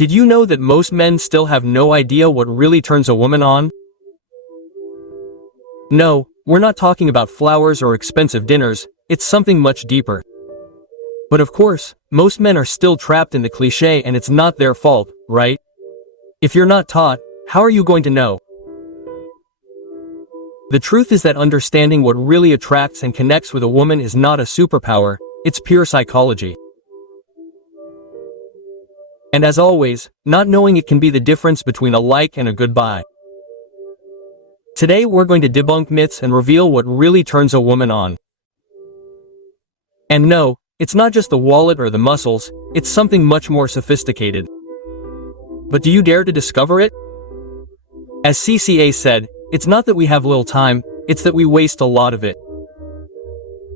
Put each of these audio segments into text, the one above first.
Did you know that most men still have no idea what really turns a woman on? No, we're not talking about flowers or expensive dinners, it's something much deeper. But of course, most men are still trapped in the cliché and it's not their fault, right? If you're not taught, how are you going to know? The truth is that understanding what really attracts and connects with a woman is not a superpower, it's pure psychology. And as always, not knowing it can be the difference between a like and a goodbye. Today we're going to debunk myths and reveal what really turns a woman on. And no, it's not just the wallet or the muscles, it's something much more sophisticated. But do you dare to discover it? As CCA said, it's not that we have little time, it's that we waste a lot of it.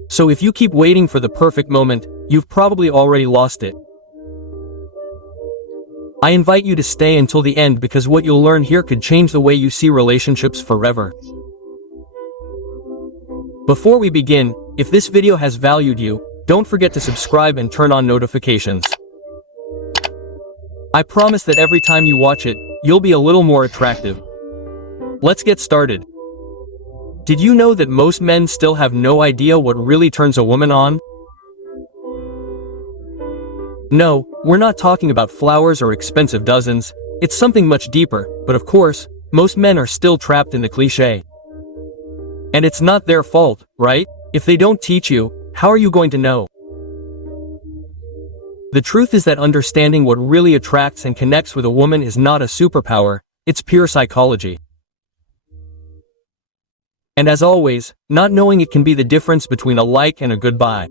So if you keep waiting for the perfect moment, you've probably already lost it. I invite you to stay until the end because what you'll learn here could change the way you see relationships forever. Before we begin, if this video has valued you, don't forget to subscribe and turn on notifications. I promise that every time you watch it, you'll be a little more attractive. Let's get started. Did you know that most men still have no idea what really turns a woman on? No, we're not talking about flowers or expensive dozens, it's something much deeper, but of course, most men are still trapped in the cliché. And it's not their fault, right? If they don't teach you, how are you going to know? The truth is that understanding what really attracts and connects with a woman is not a superpower, it's pure psychology. And as always, not knowing it can be the difference between a like and a goodbye.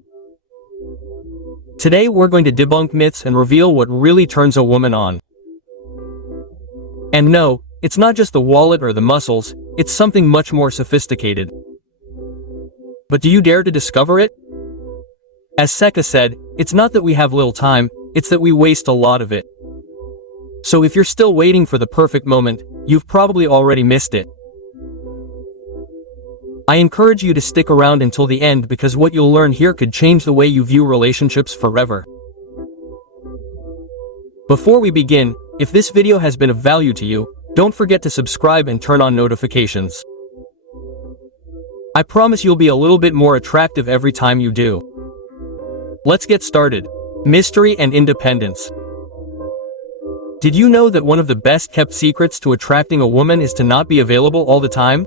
Today we're going to debunk myths and reveal what really turns a woman on. And no, it's not just the wallet or the muscles, it's something much more sophisticated. But do you dare to discover it? As Seca said, it's not that we have little time, it's that we waste a lot of it. So if you're still waiting for the perfect moment, you've probably already missed it. I encourage you to stick around until the end because what you'll learn here could change the way you view relationships forever. Before we begin, if this video has been of value to you, don't forget to subscribe and turn on notifications. I promise you'll be a little bit more attractive every time you do. Let's get started. Mystery and independence. Did you know that one of the best kept secrets to attracting a woman is to not be available all the time?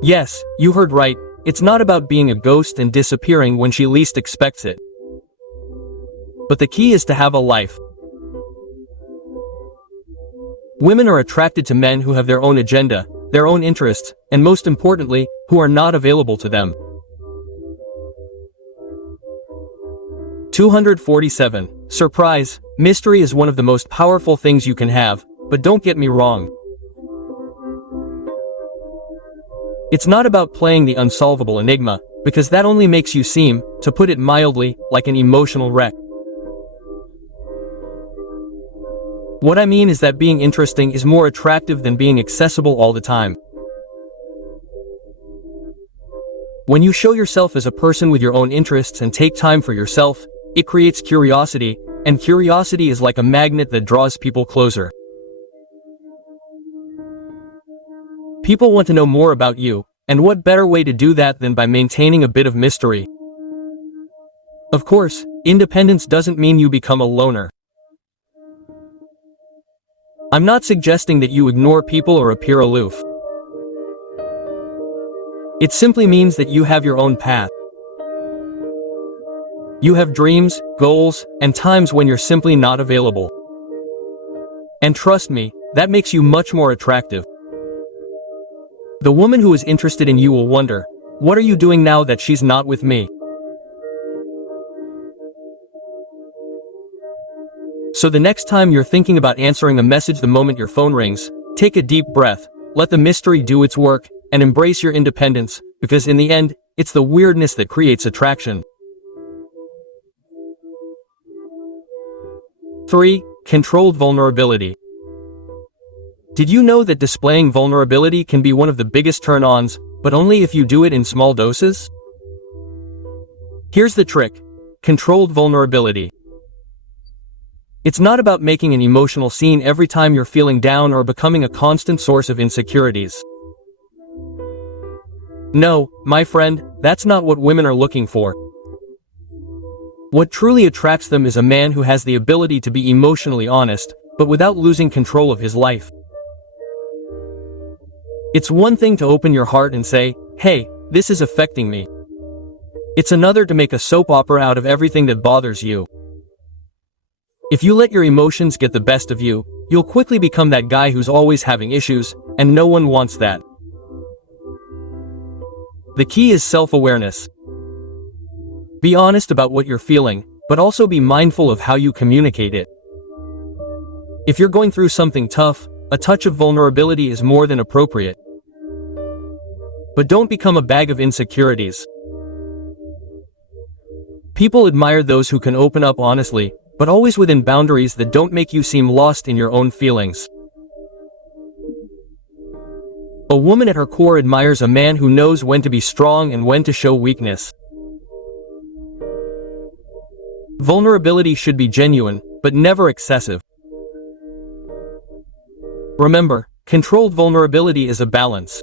Yes, you heard right, it's not about being a ghost and disappearing when she least expects it. But the key is to have a life. Women are attracted to men who have their own agenda, their own interests, and most importantly, who are not available to them. 247. Surprise, mystery is one of the most powerful things you can have, but don't get me wrong. It's not about playing the unsolvable enigma, because that only makes you seem, to put it mildly, like an emotional wreck. What I mean is that being interesting is more attractive than being accessible all the time. When you show yourself as a person with your own interests and take time for yourself, it creates curiosity, and curiosity is like a magnet that draws people closer. People want to know more about you, and what better way to do that than by maintaining a bit of mystery? Of course, independence doesn't mean you become a loner. I'm not suggesting that you ignore people or appear aloof. It simply means that you have your own path. You have dreams, goals, and times when you're simply not available. And trust me, that makes you much more attractive. The woman who is interested in you will wonder, what are you doing now that she's not with me? So the next time you're thinking about answering a message the moment your phone rings, take a deep breath, let the mystery do its work, and embrace your independence, because in the end, it's the weirdness that creates attraction. 3. Controlled vulnerability. Did you know that displaying vulnerability can be one of the biggest turn-ons, but only if you do it in small doses? Here's the trick. Controlled vulnerability. It's not about making an emotional scene every time you're feeling down or becoming a constant source of insecurities. No, my friend, that's not what women are looking for. What truly attracts them is a man who has the ability to be emotionally honest, but without losing control of his life. It's one thing to open your heart and say, "Hey, this is affecting me." It's another to make a soap opera out of everything that bothers you. If you let your emotions get the best of you, you'll quickly become that guy who's always having issues, and no one wants that. The key is self-awareness. Be honest about what you're feeling, but also be mindful of how you communicate it. If you're going through something tough, a touch of vulnerability is more than appropriate. But don't become a bag of insecurities. People admire those who can open up honestly, but always within boundaries that don't make you seem lost in your own feelings. A woman at her core admires a man who knows when to be strong and when to show weakness. Vulnerability should be genuine, but never excessive. Remember, controlled vulnerability is a balance.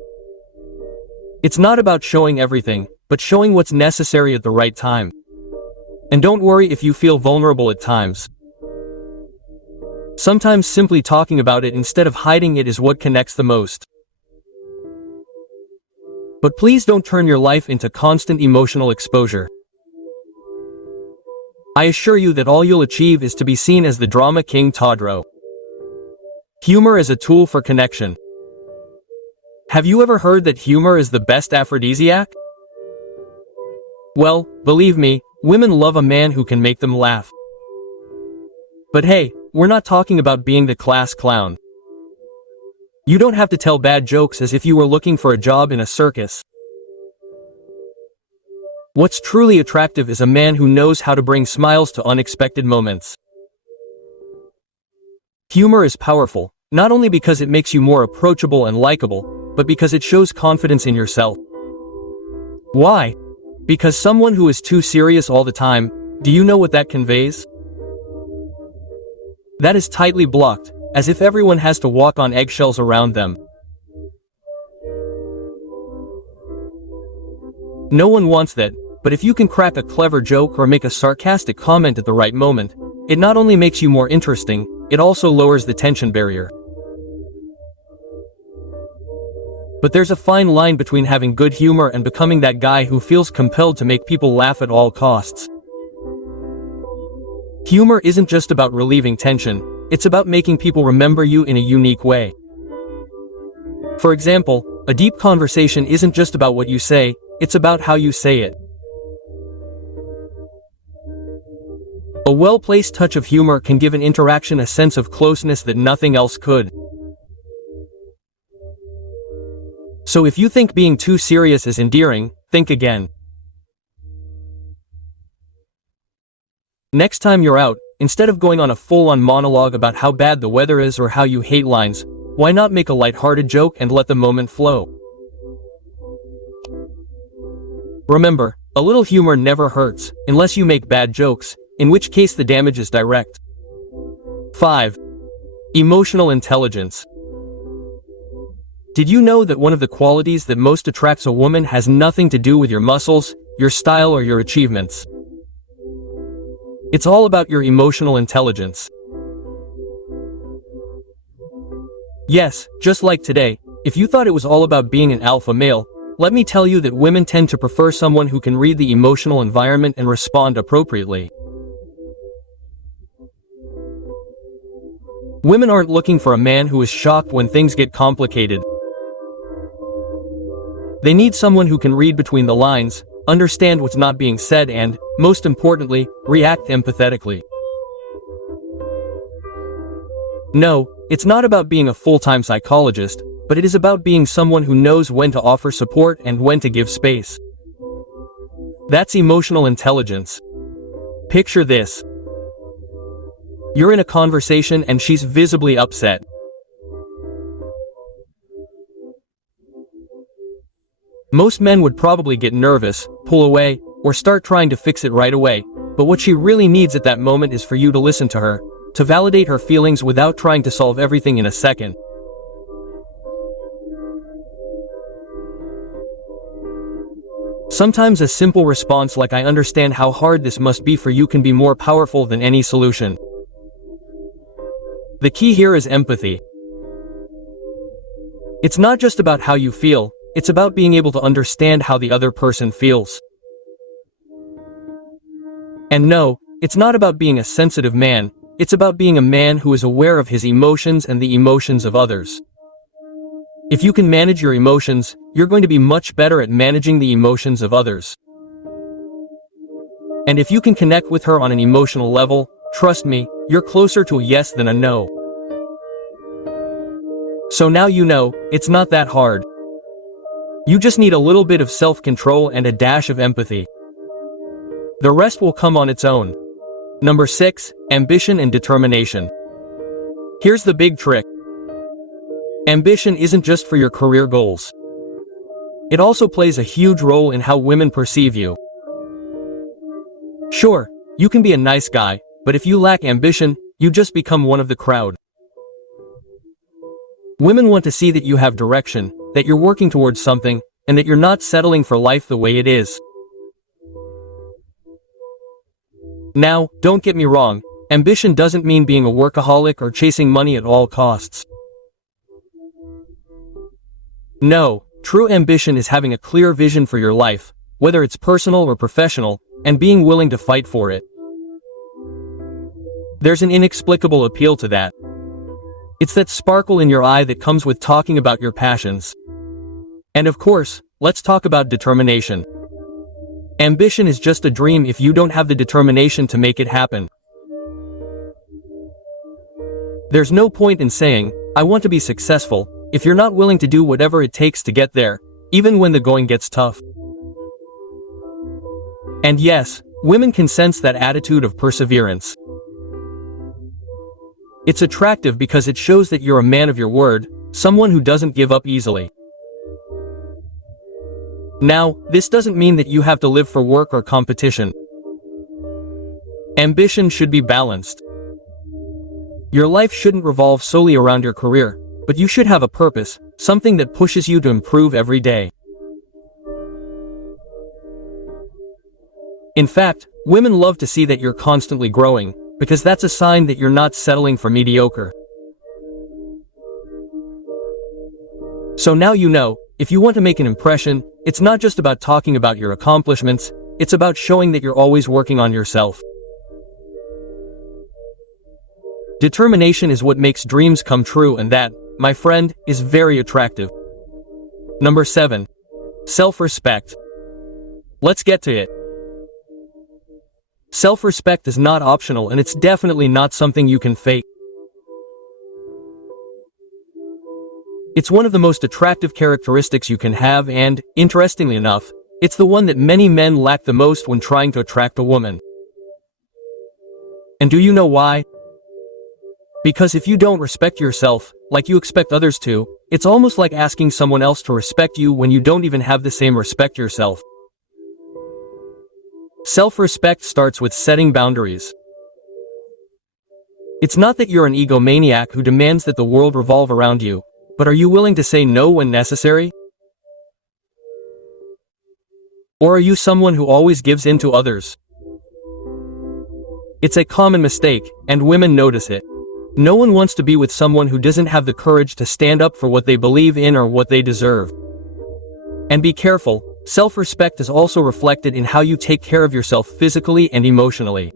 It's not about showing everything, but showing what's necessary at the right time. And don't worry if you feel vulnerable at times. Sometimes simply talking about it instead of hiding it is what connects the most. But please don't turn your life into constant emotional exposure. I assure you that all you'll achieve is to be seen as the drama king Todro. Humor is a tool for connection. Have you ever heard that humor is the best aphrodisiac? Well, believe me, women love a man who can make them laugh. But hey, we're not talking about being the class clown. You don't have to tell bad jokes as if you were looking for a job in a circus. What's truly attractive is a man who knows how to bring smiles to unexpected moments. Humor is powerful, not only because it makes you more approachable and likable, but because it shows confidence in yourself. Why? Because someone who is too serious all the time, do you know what that conveys? That is tightly blocked, as if everyone has to walk on eggshells around them. No one wants that. But if you can crack a clever joke or make a sarcastic comment at the right moment, it not only makes you more interesting, it also lowers the tension barrier. But there's a fine line between having good humor and becoming that guy who feels compelled to make people laugh at all costs. Humor isn't just about relieving tension, it's about making people remember you in a unique way. For example, a deep conversation isn't just about what you say, it's about how you say it. A well-placed touch of humor can give an interaction a sense of closeness that nothing else could. So if you think being too serious is endearing, think again. Next time you're out, instead of going on a full-on monologue about how bad the weather is or how you hate lines, why not make a lighthearted joke and let the moment flow? Remember, a little humor never hurts, unless you make bad jokes, in which case the damage is direct. 5. Emotional intelligence. Did you know that one of the qualities that most attracts a woman has nothing to do with your muscles, your style, or your achievements? It's all about your emotional intelligence. Yes, just like today, if you thought it was all about being an alpha male, let me tell you that women tend to prefer someone who can read the emotional environment and respond appropriately. Women aren't looking for a man who is shocked when things get complicated. They need someone who can read between the lines, understand what's not being said and, most importantly, react empathetically. No, it's not about being a full-time psychologist, but it is about being someone who knows when to offer support and when to give space. That's emotional intelligence. Picture this. You're in a conversation and she's visibly upset. Most men would probably get nervous, pull away, or start trying to fix it right away, but what she really needs at that moment is for you to listen to her, to validate her feelings without trying to solve everything in a second. Sometimes a simple response like "I understand how hard this must be for you" can be more powerful than any solution. The key here is empathy. It's not just about how you feel, it's about being able to understand how the other person feels. And no, it's not about being a sensitive man, it's about being a man who is aware of his emotions and the emotions of others. If you can manage your emotions, you're going to be much better at managing the emotions of others. And if you can connect with her on an emotional level, trust me, you're closer to a yes than a no. So now you know, it's not that hard. You just need a little bit of self-control and a dash of empathy. The rest will come on its own. Number 6, ambition and determination. Here's the big trick. Ambition isn't just for your career goals. It also plays a huge role in how women perceive you. Sure, you can be a nice guy, but if you lack ambition, you just become one of the crowd. Women want to see that you have direction, that you're working towards something, and that you're not settling for life the way it is. Now, don't get me wrong, ambition doesn't mean being a workaholic or chasing money at all costs. No, true ambition is having a clear vision for your life, whether it's personal or professional, and being willing to fight for it. There's an inexplicable appeal to that. It's that sparkle in your eye that comes with talking about your passions. And of course, let's talk about determination. Ambition is just a dream if you don't have the determination to make it happen. There's no point in saying, "I want to be successful," if you're not willing to do whatever it takes to get there, even when the going gets tough. And yes, women can sense that attitude of perseverance. It's attractive because it shows that you're a man of your word, someone who doesn't give up easily. Now, this doesn't mean that you have to live for work or competition. Ambition should be balanced. Your life shouldn't revolve solely around your career, but you should have a purpose, something that pushes you to improve every day. In fact, women love to see that you're constantly growing, because that's a sign that you're not settling for mediocre. So now you know, if you want to make an impression, it's not just about talking about your accomplishments, it's about showing that you're always working on yourself. Determination is what makes dreams come true, and that, my friend, is very attractive. Number 7. Self-respect. Let's get to it. Self-respect is not optional, and it's definitely not something you can fake. It's one of the most attractive characteristics you can have, and, interestingly enough, it's the one that many men lack the most when trying to attract a woman. And do you know why? Because if you don't respect yourself, like you expect others to, it's almost like asking someone else to respect you when you don't even have the same respect yourself. Self-respect starts with setting boundaries. It's not that you're an egomaniac who demands that the world revolve around you, but are you willing to say no when necessary? Or are you someone who always gives in to others? It's a common mistake, and women notice it. No one wants to be with someone who doesn't have the courage to stand up for what they believe in or what they deserve. And be careful, self-respect is also reflected in how you take care of yourself physically and emotionally.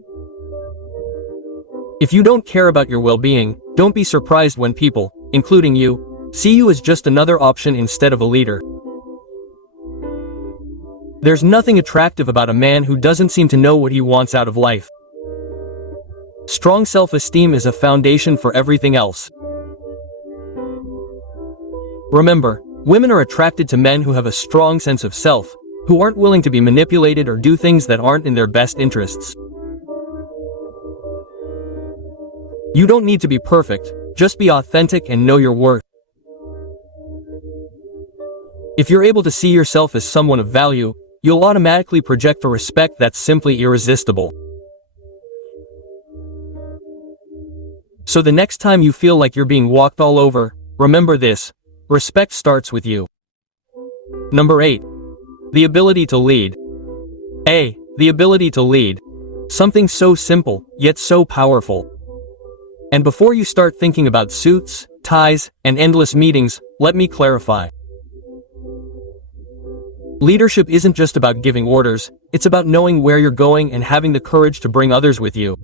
If you don't care about your well-being, don't be surprised when people, including you, see you as just another option instead of a leader. There's nothing attractive about a man who doesn't seem to know what he wants out of life. Strong self-esteem is a foundation for everything else. Remember, women are attracted to men who have a strong sense of self, who aren't willing to be manipulated or do things that aren't in their best interests. You don't need to be perfect, just be authentic and know your worth. If you're able to see yourself as someone of value, you'll automatically project a respect that's simply irresistible. So the next time you feel like you're being walked all over, remember this: respect starts with you. Number 8. The ability to lead. The ability to lead. Something so simple, yet so powerful. And before you start thinking about suits, ties, and endless meetings, let me clarify. Leadership isn't just about giving orders, it's about knowing where you're going and having the courage to bring others with you.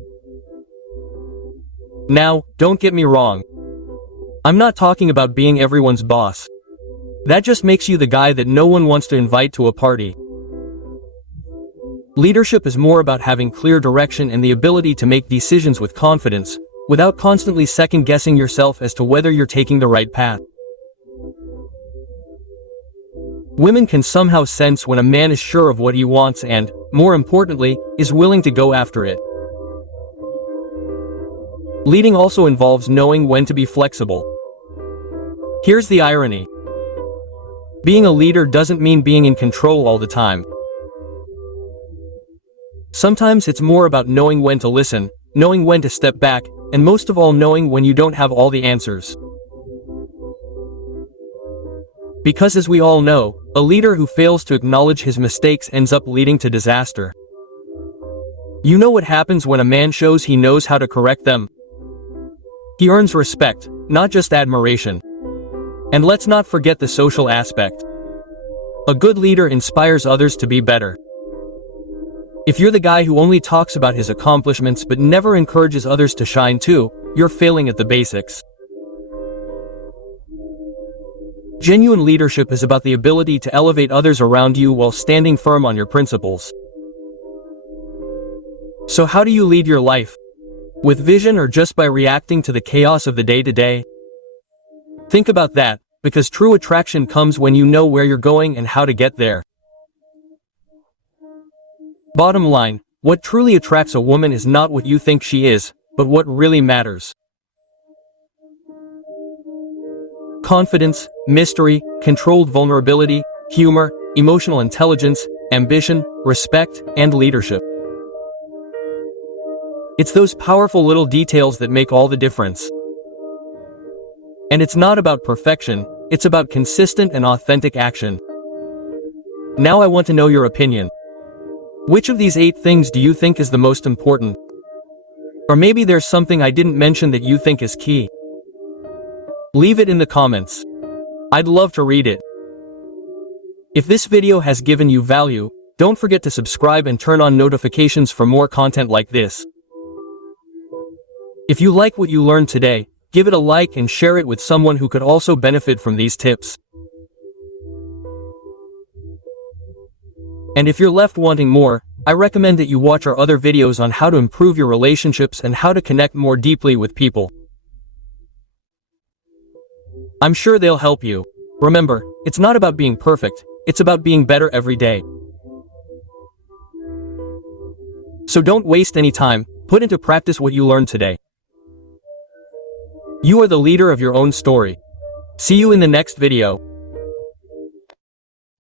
Now, don't get me wrong. I'm not talking about being everyone's boss. That just makes you the guy that no one wants to invite to a party. Leadership is more about having clear direction and the ability to make decisions with confidence, without constantly second-guessing yourself as to whether you're taking the right path. Women can somehow sense when a man is sure of what he wants and, more importantly, is willing to go after it. Leading also involves knowing when to be flexible. Here's the irony. Being a leader doesn't mean being in control all the time. Sometimes it's more about knowing when to listen, knowing when to step back, and most of all knowing when you don't have all the answers. Because as we all know, a leader who fails to acknowledge his mistakes ends up leading to disaster. You know what happens when a man shows he knows how to correct them? He earns respect, not just admiration. And let's not forget the social aspect. A good leader inspires others to be better. If you're the guy who only talks about his accomplishments but never encourages others to shine too, you're failing at the basics. Genuine leadership is about the ability to elevate others around you while standing firm on your principles. So how do you lead your life? With vision or just by reacting to the chaos of the day-to-day? Think about that, because true attraction comes when you know where you're going and how to get there. Bottom line, what truly attracts a woman is not what you think she is, but what really matters. Confidence, mystery, controlled vulnerability, humor, emotional intelligence, ambition, respect, and leadership. It's those powerful little details that make all the difference. And it's not about perfection, it's about consistent and authentic action. Now I want to know your opinion. Which of these 8 things do you think is the most important? Or maybe there's something I didn't mention that you think is key. Leave it in the comments. I'd love to read it. If this video has given you value, don't forget to subscribe and turn on notifications for more content like this. If you like what you learned today, give it a like and share it with someone who could also benefit from these tips. And if you're left wanting more, I recommend that you watch our other videos on how to improve your relationships and how to connect more deeply with people. I'm sure they'll help you. Remember, it's not about being perfect, it's about being better every day. So don't waste any time, put into practice what you learned today. You are the leader of your own story. See you in the next video.